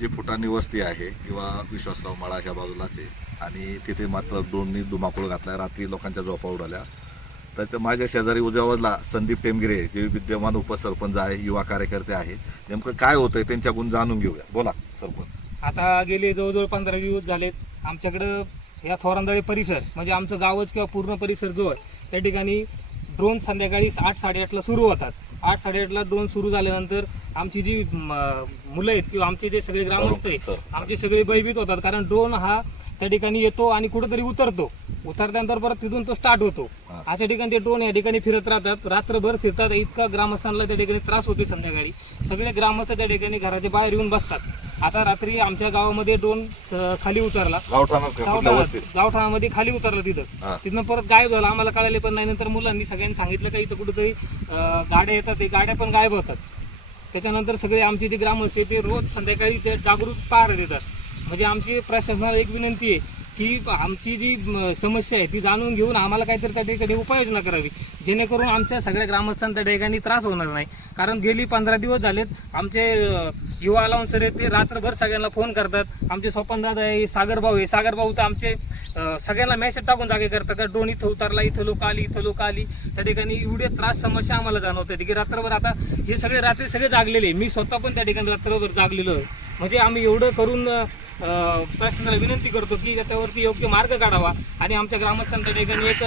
जी फुटाणी वस्ती आहे किंवा विश्वासराव मळा ह्या बाजूलाच आहे आणि तिथे मात्र ड्रोननी धुमाकूळ घातला. रात्री लोकांच्या झोपा उडाल्या. तर ते माझ्या शेजारी उजव्या बाजूला संदीप टेमगिरे जे विद्यमान उपसरपंच आहे, युवा कार्यकर्ते आहे, नेमकं काय होतंय त्यांच्याकडून जाणून घेऊया. बोला सरपंच. आता गेले जवळजवळ 15 दिवस झालेत आमच्याकडं या थोरांदळे परिसर म्हणजे आमचं गावच किंवा पूर्ण परिसर जो आहे त्या ठिकाणी ड्रोन संध्याकाळी 8-8:30ला सुरू होतात. 8-8:30ला ड्रोन सुरू झाल्यानंतर आमची जी मुलं आहेत किंवा आमचे जे सगळे ग्रामस्थ आहेत आमचे सगळे भयभीत होतात. कारण ड्रोन हा त्या ठिकाणी येतो आणि कुठेतरी उतरल्यानंतर परत तिथून तो स्टार्ट होतो. अशा ठिकाणी ते ड्रोन या ठिकाणी फिरत राहतात, रात्रभर फिरतात. इतका ग्रामस्थांना त्या ठिकाणी त्रास होते. संध्याकाळी सगळे ग्रामस्थ त्या ठिकाणी घराच्या बाहेर येऊन बसतात. आता रात्री आमच्या गावामध्ये ड्रोन खाली उतरला, गावठाणामध्ये खाली उतरला, तिथं परत गायब झाला. आम्हाला कळाले पण नाही. नंतर मुलांनी सगळ्यांनी सांगितलं का इथं कुठेतरी गाड्या येतात, ते गाड्या पण गायब होतात. त्याच्यानंतर सगळे आमचे जे ग्रामस्थ ते रोज संध्याकाळी ते जागृत पहारा देतात. म्हणजे आमची प्रशासनाला एक विनंती आहे की आमची जी समस्या आहे ती जाणून घेऊन आम्हाला काहीतरी त्या ठिकाणी उपाययोजना करावी, जेणेकरून आमच्या सगळ्या ग्रामस्थांना त्या ठिकाणी त्रास होणार नाही. कारण गेली 15 दिवस झालेत आमचे युवा अलाउन्स सर ते रात्रभर सगळ्यांना फोन करतात. आमचे स्वपनदादा आहे, सागरभाऊ तर आमचे सगळ्यांना मेसेज टाकून जागे करतात. ड्रोन इथं उतरला, इथं लोक आली. त्या ठिकाणी एवढे त्रास समस्या आम्हाला जाणवतात की रात्रभर आता हे सगळे रात्री सगळे जागलेले. मी स्वतः पण त्या ठिकाणी रात्रभर जागलेलो आहे. म्हणजे आम्ही एवढं करून प्रशासनाला विनंती करतो की त्यावरती योग्य मार्ग काढावा आणि आमच्या ग्रामस्थांच्या ठिकाणी एक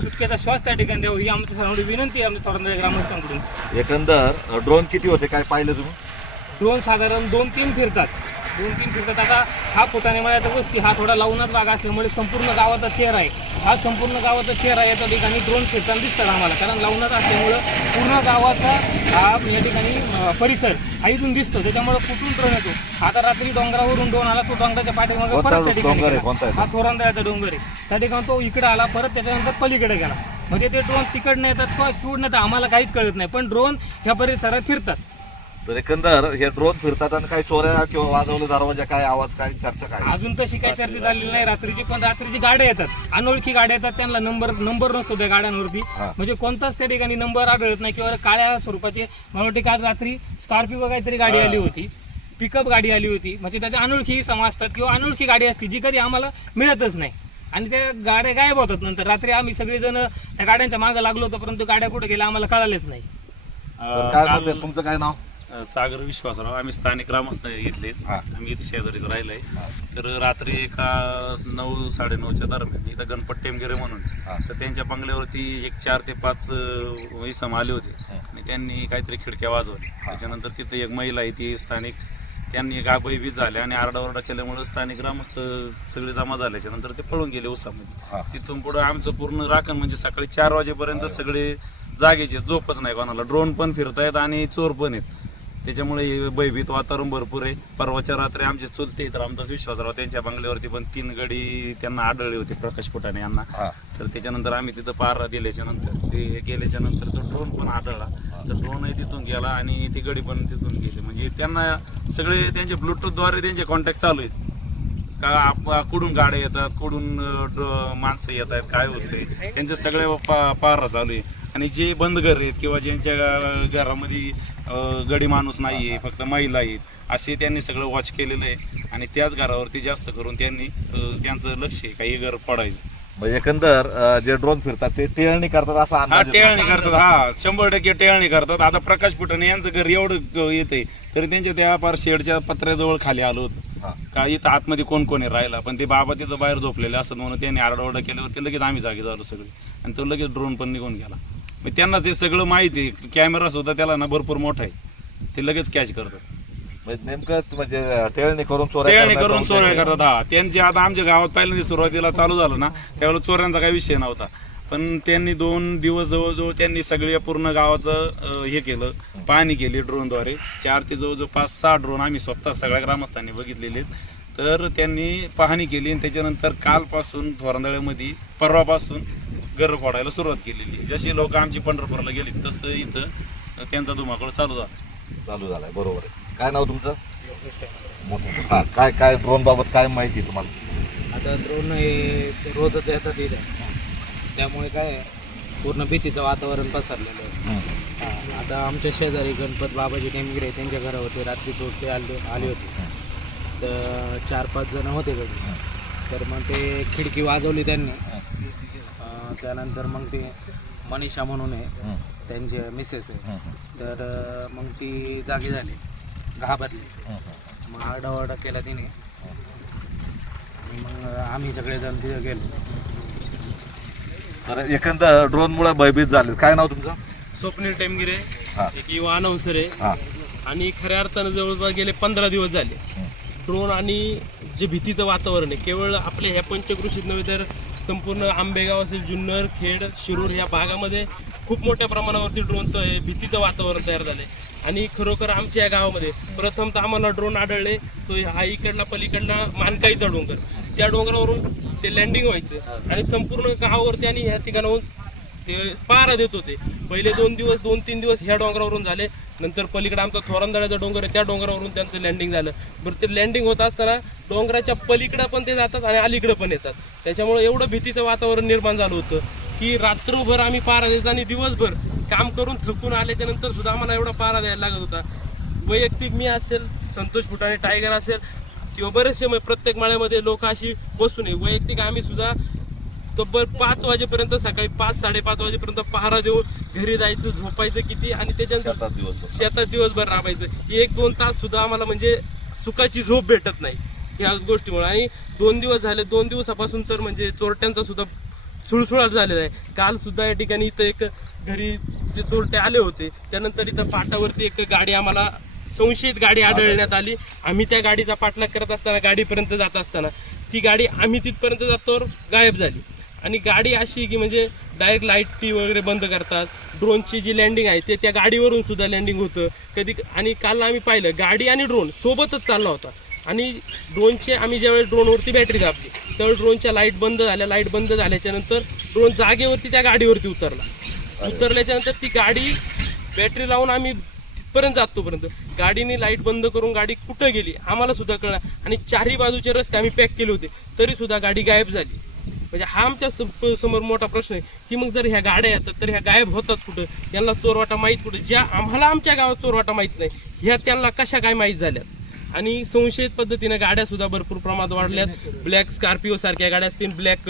सुटकेचा श्वास त्या ठिकाणी द्यावा ही आमची सर्वांची विनंती आहे आमच्या थोरांदळे ग्रामस्थांकडून. एकंदर ड्रोन किती होते काय पाहिलं तुम्ही? ड्रोन साधारण 2-3 फिरतात. आता हा फुटाणे मळ्याचा वस्ती हा थोडा लावूनच भाग असल्यामुळे संपूर्ण गावाचा चेहरा आहे. हा संपूर्ण गावाचा चेहरा आहे. त्या ठिकाणी ड्रोन फिरताना दिसतात आम्हाला. कारण लावूनच असल्यामुळं पूर्ण गावाचा हा या ठिकाणी परिसर हा इथून दिसतो. त्याच्यामुळे कुठून ड्रोन येतो. आता रात्री डोंगरावरून ड्रोन आला, तो डोंगराच्या पाठीमागे परत त्या ठिकाणी हा थोरांदळ्याचा डोंगर आहे. त्या ठिकाणी तो इकडे आला, परत त्याच्यानंतर पलीकडे गेला. म्हणजे ते ड्रोन तिकडनं येतात कुठनं तर आम्हाला काहीच कळत नाही. पण ड्रोन ह्या परिसरात फिरतात. तर एकंदर हे ड्रोन फिरतात आणि काही चोऱ्या किंवा वाजवले दरवाजा, काय आवाज, काय चर्चा, काय अजून तशी काही चर्चा झालेली नाही. रात्रीची गाड्या येतात, अनोळखी गाड्या येतात, त्यांना नंबर नसतो त्या गाड्यांवरती. म्हणजे कोणताच त्या ठिकाणी नंबर आढळत नाही. किंवा काळ्या स्वरूपाचे मला वाटते काल रात्री स्कॉर्पिओ काहीतरी गाडी आली होती, पिकअप गाडी आली होती. म्हणजे त्याच्या अनोळखी समजतात किंवा अनोळखी गाडी असते जी कधी आम्हाला मिळतच नाही आणि त्या गाड्या गायब होतात. नंतर रात्री आम्ही सगळेजण त्या गाड्यांच्या मागे लागलो होतो, परंतु गाड्या कुठे गेल्या आम्हाला कळालेच नाही. काय तुमचं काय नाव? सागर विश्वासराव. आम्ही स्थानिक ग्रामस्थ इथलेच. आम्ही इथे शेजारीच राहिलोय. तर रात्री एका 9-9:30च्या दरम्यान इथं गणपत टेमगिरे म्हणून तर त्यांच्या बंगल्यावरती एक 4 ते 5 इसम आले होते आणि त्यांनी काहीतरी खिडक्या वाजवल्या. त्याच्यानंतर तिथे एक महिला आहे ती स्थानिक, त्यांनी भयभीत झाल्या आणि आरडाओरडा केल्यामुळे स्थानिक ग्रामस्थ सगळे जमा झाल्याच्या नंतर ते पळून गेले उसामध्ये. तिथून पुढे आमचं पूर्ण राखण म्हणजे सकाळी 4 वाजेपर्यंत सगळे जागेचे, झोपच नाही कोणाला. ड्रोन पण फिरतायत आणि चोर पण आहेत. त्याच्यामुळे भयभीत वातावरण भरपूर आहे. परवाच्या रात्री आमचे चुलते तर आमचाच विश्वासराव त्यांच्या बंगल्यावरती पण 3 गडी त्यांना आढळले होते, प्रकाश फुटाणे यांना. तर त्याच्यानंतर आम्ही तिथं पार दिल्याच्या नंतर ते गेल्याच्या नंतर तो ड्रोन पण आढळला. तर ड्रोनही तिथून गेला आणि ती गडी पण तिथून गेली. म्हणजे त्यांना सगळे त्यांचे ब्लूटूथद्वारे त्यांचे कॉन्टॅक्ट चालू आहेत का कुठून गाड्या येतात, कुठून माणसं येत आहेत, काय होतंय त्यांचं सगळे पारा चालू आहे. आणि जे बंद घर आहेत किंवा ज्यांच्या घरामध्ये गडी माणूस नाही आहे, फक्त महिला आहेत, असे त्यांनी सगळं वॉच केलेलं आहे. आणि त्याच घरावरती जास्त करून त्यांनी त्यांचं लक्ष आहे काही घर पडायचं. एकंदर जे ड्रोन फिरतात ते टेळणी करतात असा अंदाज? टेळणी करतात. 100% टेळणी करतात. आता प्रकाश फुटाणे यांचं घर एवढं येतंय तरी त्यांच्या त्या पार शेडच्या पत्र्याजवळ खाली आलो होतं का इथं आतमध्ये कोण कोणी राहिला. पण ते बाबा तिथं बाहेर झोपलेले असत म्हणून त्यांनी आरडाओरडा केल्यावरती लगेच आम्ही जागे झालो सगळे आणि तो लगेच ड्रोन पण निघून गेला. त्यांना ते सगळं माहिती आहे. कॅमेरा सुद्धा त्याला ना भरपूर मोठा आहे, ते लगेच कॅच करतात. नेमकं म्हणजे टेळणी करून चोऱ्या करतात. त्यांची आता आमच्या गावात पहिल्यांदा सुरुवातीला चालू झालं ना त्यावेळेला चोऱ्यांचा काही विषय नव्हता. पण त्यांनी 2 दिवस जवळजवळ त्यांनी सगळ्या पूर्ण गावाचं हे केलं, पाहणी केली ड्रोनद्वारे. 4 ते जवळजवळ 5-6 ड्रोन आम्ही स्वतः सगळ्या ग्रामस्थांनी बघितलेले. तर त्यांनी पाहणी केली आणि त्याच्यानंतर कालपासून थोरांदळ्यामध्ये परवापासून घर फोडायला सुरुवात केलेली. जशी लोक आमची पंढरपूरला गेली तसं इथं त्यांचा धुमाकूळ चालू झालाय. बरोबर आहे. काय नाव तुमचं? काय ड्रोन बाबत काय माहिती तुम्हाला? आता ड्रोन हे रोजच येतात इथे, त्यामुळे काय पूर्ण भीतीचं वातावरण पसरलेलं आहे. आता आमच्या शेजारी गणपत बाबाजी टेमगिरे त्यांच्या घरावरती रात्री चोरटे आले होते. तर 4-5 जण होते घरी. तर मग ते खिडकी वाजवली त्यांनी. त्यानंतर मग ते मनीषा म्हणून आहे, त्यांचे मिसेस आहे. तर मग ती जागी झाली, घाबरली. मग आरडाओरडा केला तिने. आणि मग आम्ही सगळेजण तिथे गेलो. तर एकंदर ड्रोनमुळे भयभीत झाले. काय नाव तुमचं? स्वप्नील टेमगिरे, हा. एक युवा अनाउन्सर आहे. हां आणि खऱ्या अर्थानं जवळपास गेले 15 दिवस झाले ड्रोन आणि जे भीतीचं वातावरण आहे केवळ आपल्या ह्या पंचक्रोशीत नव्हे तर संपूर्ण आंबेगाव असेल, जुन्नर, खेड, शिरूर ह्या भागामध्ये खूप मोठ्या प्रमाणावरती ड्रोनचं हे भीतीचं वातावरण तयार झालंय. आणि खरोखर आमच्या या गावामध्ये प्रथमतः आम्हाला ड्रोन आढळले तो हा इकडला पलीकडला मानकाईचा डोंगर, त्या डोंगरावरून ते लँडिंग व्हायचं आणि संपूर्ण गावावरती आणि ह्या ठिकाणाहून ते पहारा देत होते. पहिले 2-3 दिवस ह्या डोंगरावरून झाले. नंतर पलीकडे आमचा थोरांदळ्याचा डोंगर आहे, त्या डोंगरावरून त्यांचं लँडिंग झालं. बरं, ते लँडिंग होत असताना डोंगराच्या पलीकडे पण ते जातात आणि अलीकडे पण येतात. त्याच्यामुळे एवढं भीतीचं वातावरण निर्माण झालं होतं की रात्रभर आम्ही पहारा द्यायचा आणि दिवसभर काम करून थकून आल्याच्या नंतर सुद्धा आम्हाला एवढा पहारा द्यायला लागत होता. वैयक्तिक मी असेल, संतोष फुटाणे टायगर असेल किंवा बरेचसे प्रत्येक माळ्यामध्ये लोक अशी बसून आहे. वैयक्तिक आम्ही सुद्धा तब्बल 5 वाजेपर्यंत, सकाळी 5-5:30 वाजेपर्यंत पहारा देऊन घरी जायचं, झोपायचं किती आणि त्याच्यानंतर शेतात दिवसभर राबायचं. 1-2 तास सुद्धा आम्हाला म्हणजे सुखाची झोप भेटत नाही ह्या गोष्टीमुळे. आणि 2 दिवस झाले, 2 दिवसापासून तर म्हणजे चोरट्यांचा सुद्धा सुळसुळाट झालेला आहे. काल सुद्धा या ठिकाणी इथं एक घरी जे चोरटे आले होते त्यानंतर इथं पाटावरती एक गाडी आम्हाला संशयित गाडी आढळण्यात आली. आम्ही त्या गाडीचा पाठलाग करत असताना, गाडीपर्यंत जात असताना ती गाडी आम्ही तिथपर्यंत जातोवर गायब झाली. आणि गाडी अशी की म्हणजे डायरेक्ट लाईट वगैरे बंद करतात. ड्रोनची जी लँडिंग आहे ते त्या गाडीवरून सुद्धा लँडिंग होतं कधी. आणि काल आम्ही पाहिलं गाडी आणि ड्रोन सोबतच चालला होता. आणि ड्रोनचे आम्ही ज्यावेळेस ड्रोनवरती बॅटरी दाबली त्यावेळेस ड्रोनच्या लाईट बंद झाल्या. लाईट बंद झाल्याच्या नंतर ड्रोन जागेवरती त्या गाडीवरती उतरल्याच्या नंतर ती गाडी बॅटरी लावून आम्ही तिथपर्यंत जातोपर्यंत गाडीने लाईट बंद करून गाडी कुठं गेली आम्हाला सुद्धा कळलं. आणि चारही बाजूचे रस्ते आम्ही पॅक केले होते तरी सुद्धा गाडी गायब झाली. म्हणजे हा आमच्या समोर मोठा प्रश्न आहे की मग जर ह्या गाड्या येतात तर ह्या गायब होतात कुठं, यांना चोरवाटा माहीत कुठं, ज्या आम्हाला आमच्या गावात चोरवाटा माहीत नाही ह्या त्यांना कशा काय माहीत झाल्यात. आणि संशयित पद्धतीने गाड्या सुद्धा भरपूर प्रमाणात वाढल्यात. ब्लॅक स्कॉर्पिओ सारख्या गाड्या असतील, ब्लॅक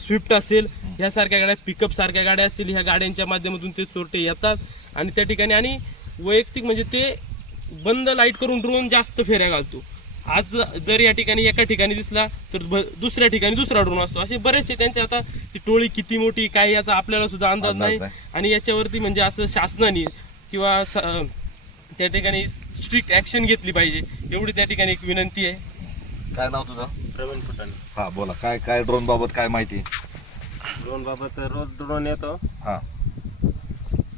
स्विफ्ट असेल, ह्यासारख्या गाड्या, पिकअप सारख्या गाड्या असतील, ह्या गाड्यांच्या माध्यमातून ते चोरटे येतात आणि त्या ठिकाणी. आणि वैयक्तिक म्हणजे ते बंद लाईट करून ड्रोन जास्त फेऱ्या घालतो. आज जर या ठिकाणी एका ठिकाणी दिसला तर दुसऱ्या ठिकाणी दुसरा ड्रोन असतो. असे बरेचसे त्यांचे आता ती टोळी किती मोठी काय याचा आपल्याला सुद्धा अंदाज नाही. आणि याच्यावरती म्हणजे असं शासनाने किंवा त्या ठिकाणी स्ट्रिक्ट ऍक्शन घेतली पाहिजे एवढी त्या ठिकाणी एक विनंती आहे. काय नाव तुझं? प्रवीण फुटाणे. हा बोला. काय ड्रोन बाबत काय माहिती? ड्रोन बाबत रोज ड्रोन येतो. हा.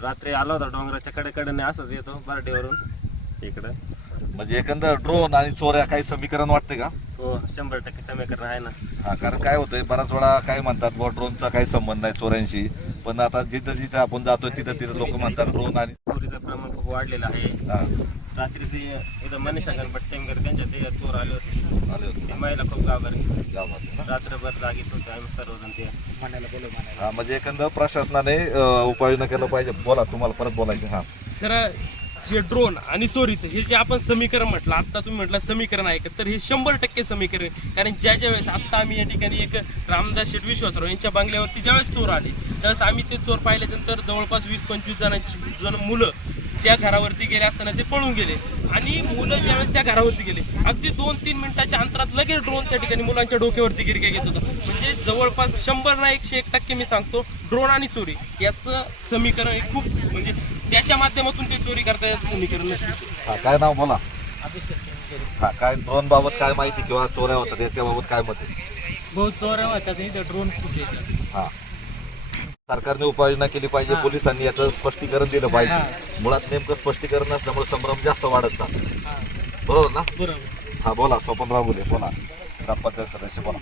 रात्री आला होता डोंगराच्या कडेकडेने असंच येतो बारडेवरून इकडं. म्हणजे एकंदर ड्रोन आणि चोऱ्या काही समीकरण वाटते का? हो, 100% समीकरण आहे ना. हा, कारण काय होतंय बराच वेळा काय म्हणतात बुवा ड्रोनचा काही संबंध नाही चोऱ्यांशी, पण आता जिथं जिथं आपण जातोय तिथं लोक म्हणतात ड्रोन आणि चोरीचं प्रमाण खूप वाढलेलं आहे. हा, रात्री ते इथं मनीषा गणपत टेमगर त्यांच्या ते चोर आले होते. आले होते ते ना महिला खूप घाबरली. गावामध्ये ना? रात्रभर जागीच होतो आम्ही सर्वजण. ते हा, म्हणजे एकंदर प्रशासनाने उपाययोजना केलं पाहिजे. बोला, तुम्हाला परत बोलायचं. हा, तर जे ड्रोन आणि चोरीचं हे जे आपण समीकरण म्हटलं, आता तुम्ही म्हटलं समीकरण आहे का, तर हे 100% समीकरण आहे. कारण ज्या वेळेस आत्ता आम्ही या ठिकाणी एक रामदास शेठ विश्वासराव यांच्या बंगल्यावरती ज्यावेळेस चोर आले त्यावेळेस आम्ही ते चोर पाहिल्यानंतर जवळपास 20-25 जण मुलं त्या घरावरती गेले असताना ते पळून गेले. आणि मुलं ज्यावेळेस त्या घरावरती गेले अगदी 2-3 मिनिटाच्या अंतरात लगेच ड्रोन त्या ठिकाणी मुलांच्या डोक्यावरती गिरक्या घेत होता. म्हणजे जवळपास 100 ना 101% मी सांगतो ड्रोन आणि चोरी याचं समीकरण हे खूप म्हणजे त्याच्या माध्यमातून ते चोरी करता याचं समीकरण नसतं. हा, काय नाव बोला? हा, काय ड्रोन बाबत काय माहिती किंवा चोऱ्या होतात याच्याबाबत काय मत आहे? बहुत चोऱ्या होतात इथं, ड्रोन खूप येतात. हा, सरकारने उपाययोजना केली पाहिजे. पोलिसांनी याचं स्पष्टीकरण दिलं पाहिजे. मुळात नेमकं स्पष्टीकरण नसल्यामुळे संभ्रम जास्त वाढत चालतो. बरोबर ना? बरोबर. हा, बोला. स्वपनराव बोले, बोला. ग्रामपंचायत सदस्य बोला.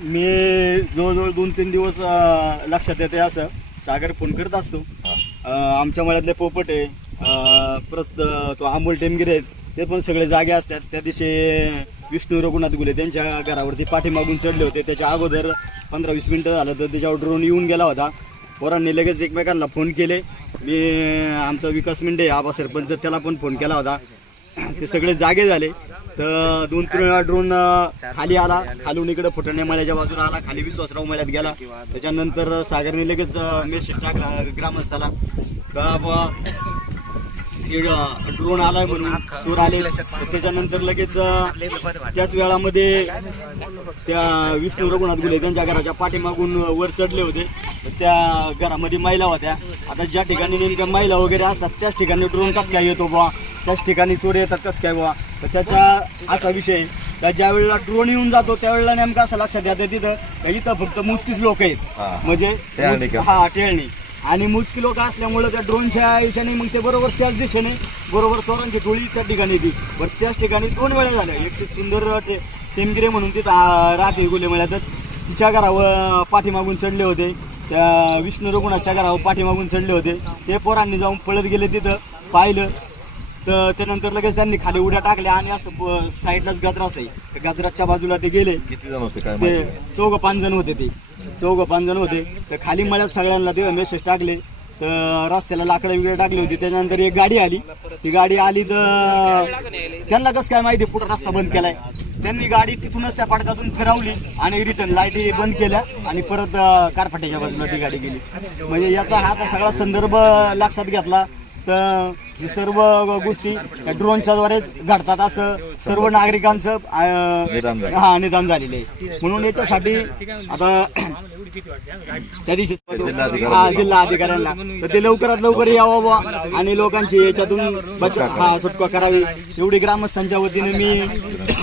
मी जवळजवळ 2-3 दिवस लक्षात येते असं सागर फोन करत असतो. आमच्या मळ्यातले पोपट आहे, परत तो अमोल टेमगिरे आहेत, ते पण सगळे जागे असतात. त्या दिवशी विष्णू रघुनाथ गुले त्यांच्या घरावरती पाठीमागून चढले होते. त्याच्या अगोदर 15-20 मिनटं झालं तर त्याच्यावर ड्रोन येऊन गेला होता. पोरांनी लगेच एकमेकांना फोन केले. मी आमचा विकास मिंडे आबा सरपंच त्याला पण फोन केला होता. ते सगळे जागे झाले. तर 2-3 वेळा ड्रोन खाली आला, खालून इकडे फुटण्या मळ्याच्या बाजूला आला, खाली विश्वासराव मळ्यात गेला. त्याच्यानंतर सागरने लगेच मेसेज टाकला ग्रामस्थाला का बुवा ड्रोन आलाय म्हणून, चोर आले. तर त्याच्यानंतर लगेच त्याच वेळामध्ये त्या विष्णू रघुनाथ गुले त्यांच्या घराच्या पाठीमागून वर चढले होते. तर त्या घरामध्ये महिला होत्या. आता ज्या ठिकाणी नेमक्या महिला वगैरे असतात त्याच ठिकाणी ड्रोन कसं काय येतो बुवा, त्याच ठिकाणी चोर येतात कसं काय बुवा. तर त्याचा असा विषय तर ज्या वेळेला ड्रोन येऊन जातो त्यावेळेला नेमकं असं लक्षात येतं तिथं का इथं फक्त मोजकीच लोक आहेत, म्हणजे टेळणी आणि मोजकी लोक असल्यामुळे त्या ड्रोनच्या याच्याने मग ते बरोबर त्याच दिशेने बरोबर चोरांची टोळी त्या ठिकाणी येते. बरं त्याच ठिकाणी 2 वेळा झाल्या. एक ते सुंदर टेमगिरे म्हणून तिथं राहते गुलेमळ्यातच, तिच्या घरावर पाठीमागून चढले होते. त्या विष्णू रघुनाथच्या घरावर पाठीमागून चढले होते. ते पोरांनी जाऊन पळत गेले, तिथं पाहिलं. तर त्यानंतर लगेच त्यांनी खाली उड्या टाकल्या आणि असं साईडलाच गजराच आहे, त्या गजराच्या बाजूला ते गेले. किती जण होते काय ते 4-5 जण होते. ते 4-5 जण होते. तर खाली मळ्यात सगळ्यांना ते मेसेज टाकले. तर रस्त्याला लाकडं वगैरे टाकली होती. त्याच्यानंतर एक गाडी आली. ती गाडी आली तर त्यांना कसं काय माहिती पुढे रस्ता बंद केलाय. त्यांनी गाडी तिथूनच त्या पाडकातून फिरवली आणि रिटर्न लाईटी बंद केल्या आणि परत कारफाट्याच्या बाजूला ती गाडी गेली. म्हणजे याचा हा असा सगळा संदर्भ लक्षात घेतला तर ही सर्व गोष्टी ड्रोनच्या द्वारेच घडतात असं सर्व नागरिकांचं निदान झालेलं आहे. म्हणून याच्यासाठी आता त्या दिवशी जिल्हा अधिकाऱ्यांना तर ते लवकरात लवकर यावं बुवा आणि लोकांची याच्यातून सुटका करावी एवढी ग्रामस्थांच्या वतीने मी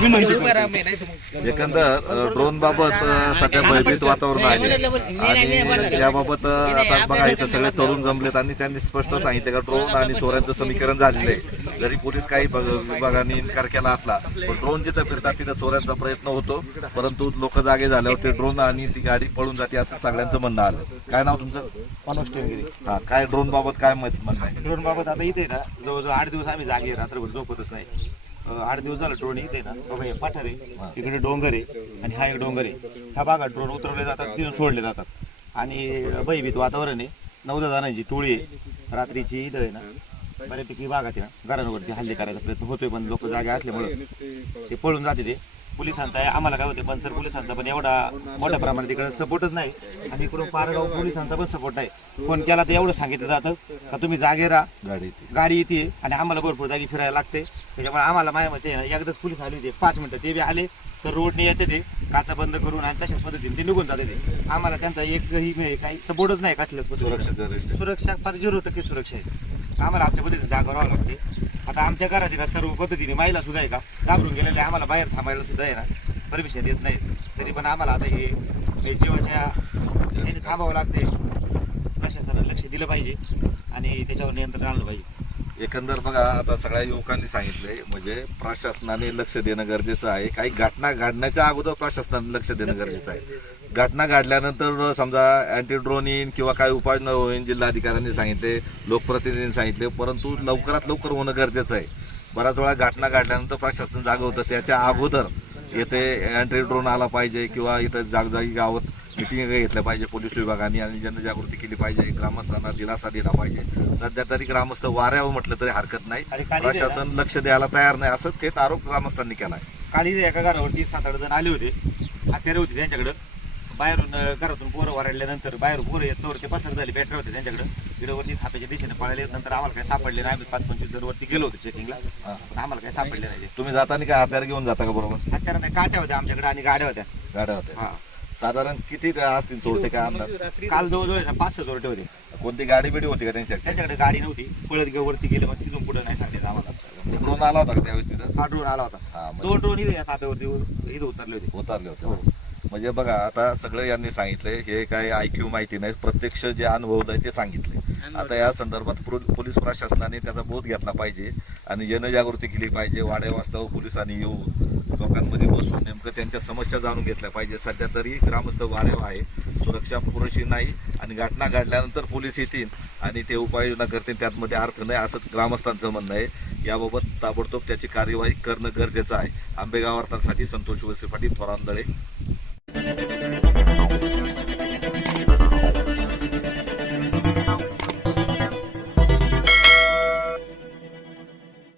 विनंती करतो. एकंदर ड्रोन बाबत सध्या भयभीत वातावरण आहे आणि त्याबाबत आता बघा इथं सगळे तरुण जमलेत आणि त्यांनी स्पष्ट सांगितले का ड्रोन आणि चोऱ्यांचं समीकरण झालेलं आहे. जरी पोलीस काही विभागाने इन्कार केला असला पण ड्रोन जिथं फिरतात तिथं चोऱ्यांचा प्रयत्न होतो, परंतु लोक जागे झाल्यावर ते ड्रोन आणि ती गाडी पळून जाते असं सगळ्यांचं म्हणणं आलं. काय नाव तुमचं? मनोज टेमगिरे. हा, काय ड्रोन बाबत काय म्हणणं आहे? ड्रोन बाबत आता इथे ना जवळजवळ 8 दिवस आम्ही जागे रात्रभर झोपतच नाही. 8 दिवस झालं ड्रोन इथे ना बघा, हे पठार आहे, इकडे डोंगर आहे आणि हा एक डोंगर आहे. ह्या भागात ड्रोन उतरवले जातात, तिथून सोडले जातात आणि भयभीत वातावरण आहे. 9-10 जणांची टोळी आहे रात्रीची. इथं आहे ना बऱ्यापैकी भागात आहे ना घरांवरती हल्ले करायचा प्रयत्न होतोय, पण लोक जागे असल्यामुळे ते पळून जाते. ते पोलिसांचा आहे, आम्हाला काय होते पंचर पोलिसांचा पण एवढा मोठ्या प्रमाणात इकडे सपोर्टच नाही आणि इकडून पारगाव पोलिसांचा पण सपोर्ट आहे. फोन केला तर एवढं सांगितलं जातं का तुम्ही जागे राहा, गाडी येते आणि आम्हाला भरपूर जागी फिरायला लागते. त्याच्यामुळे आम्हाला माझ्या मते एकदाच पोलीस आले होते 5 मिनिटं, ते बी आले तर रोडने येते ते काचा बंद करून आणि तशाच पद्धतीने ते निघून जाते. ते आम्हाला त्यांचा एकही काही सपोर्टच नाही कसल्याच सुरक्षा फार 0% सुरक्षा आहे. आम्हाला आमच्या पद्धतीने जागा राहावं लागते. आता आमच्या घरातील सर्व पद्धतीने महिला सुद्धा आहे का घाबरून गेलेले, आम्हाला बाहेर थांबायला सुद्धा आहे ना परमिशन देत नाही. तरी पण आम्हाला आता हे जीवाच्या याने थांबावं लागते. प्रशासनाने लक्ष दिलं पाहिजे आणि त्याच्यावर नियंत्रण आणलं पाहिजे. एकंदर बघा आता सगळ्या युवकांनी सांगितलंय म्हणजे प्रशासनाने लक्ष देणं गरजेचं आहे. काही घटना घडण्याच्या अगोदर प्रशासनाने लक्ष देणं गरजेचं आहे. घटना घडल्यानंतर समजा अँटी ड्रोन येईन किंवा काही उपाययोजना होईल जिल्हाधिकाऱ्यांनी सांगितले, लोकप्रतिनिधींनी सांगितले, परंतु लवकरात लवकर होणं गरजेचं आहे. बऱ्याच वेळा घटना घडल्यानंतर प्रशासन जागं होतं, त्याच्या अगोदर येथे अँटी ड्रोन आला पाहिजे किंवा इथं जागोजागी गावात मिटिंग घेतल्या पाहिजे पोलीस विभागाने आणि जनजागृती केली पाहिजे, ग्रामस्थांना दिलासा दिला पाहिजे. सध्या तरी ग्रामस्थ वाऱ्यावर म्हटलं तरी हरकत नाही, प्रशासन लक्ष द्यायला तयार नाही असं थेट आरोप ग्रामस्थांनी केलाय. काली एका घरावरती 7-8 जण आले होते, हत्यारे होते त्यांच्याकडे. बाहेरून घरातून पोरं वारल्यानंतर बाहेरून पोरं येत नव्हते, पसर झाली, बॅटरी होते त्यांच्याकडे. इकडे थाप्याच्या दिशेने पळाले. नंतर आम्हाला काही सापडले नाही. आम्ही 5-25 जण वरती गेलो होतो चेकिंगला, पण आम्हाला काही सापडले नाही. तुम्ही जाताना काय हत्यार घेऊन जाता का? बरोबर, हत्यार नाही, काट्या होत्या आमच्याकडे आणि गाड्या होत्या. होत्या. साधारण किती असतील चोरटे काय अंदाज? काल जवळजवळ 5-6 चोरटे होते. कोणती गाडी बिडी होती का त्यांच्याकडे? गाडी नव्हती, पळत वरती गेले, मग तिथून पुढे नाही सांगितलं आम्हाला. ड्रोन आला होता का त्यावेळेस तिथं? हा ड्रोन आला होता. 2 ड्रोन इथे ताप्यावरती इथं उतरले होते. म्हणजे बघा आता सगळं यांनी सांगितलंय, हे काय ऐक्यू माहिती नाही, प्रत्यक्ष जे अनुभवलंय ते सांगितले. आता या संदर्भात पोलीस प्रशासनाने त्याचा बोध घेतला पाहिजे आणि जनजागृती केली पाहिजे. वाड्या वाजता पोलिसांनी येऊन लोकांमध्ये बसून नेमकं त्यांच्या समस्या जाणून घेतल्या पाहिजे. सध्या तरी ग्रामस्थ वाऱ्यावर आहे, सुरक्षा पुरेशी नाही आणि घटना घडल्यानंतर पोलीस येतील आणि ते उपाययोजना करतील, त्यामध्ये अर्थ नाही असं ग्रामस्थांचं म्हणणं आहे. याबाबत ताबडतोब त्याची कार्यवाही करणं गरजेचं आहे. आंबेगाव वार्तासाठी संतोष वळसे पाटील, थोरांदळे.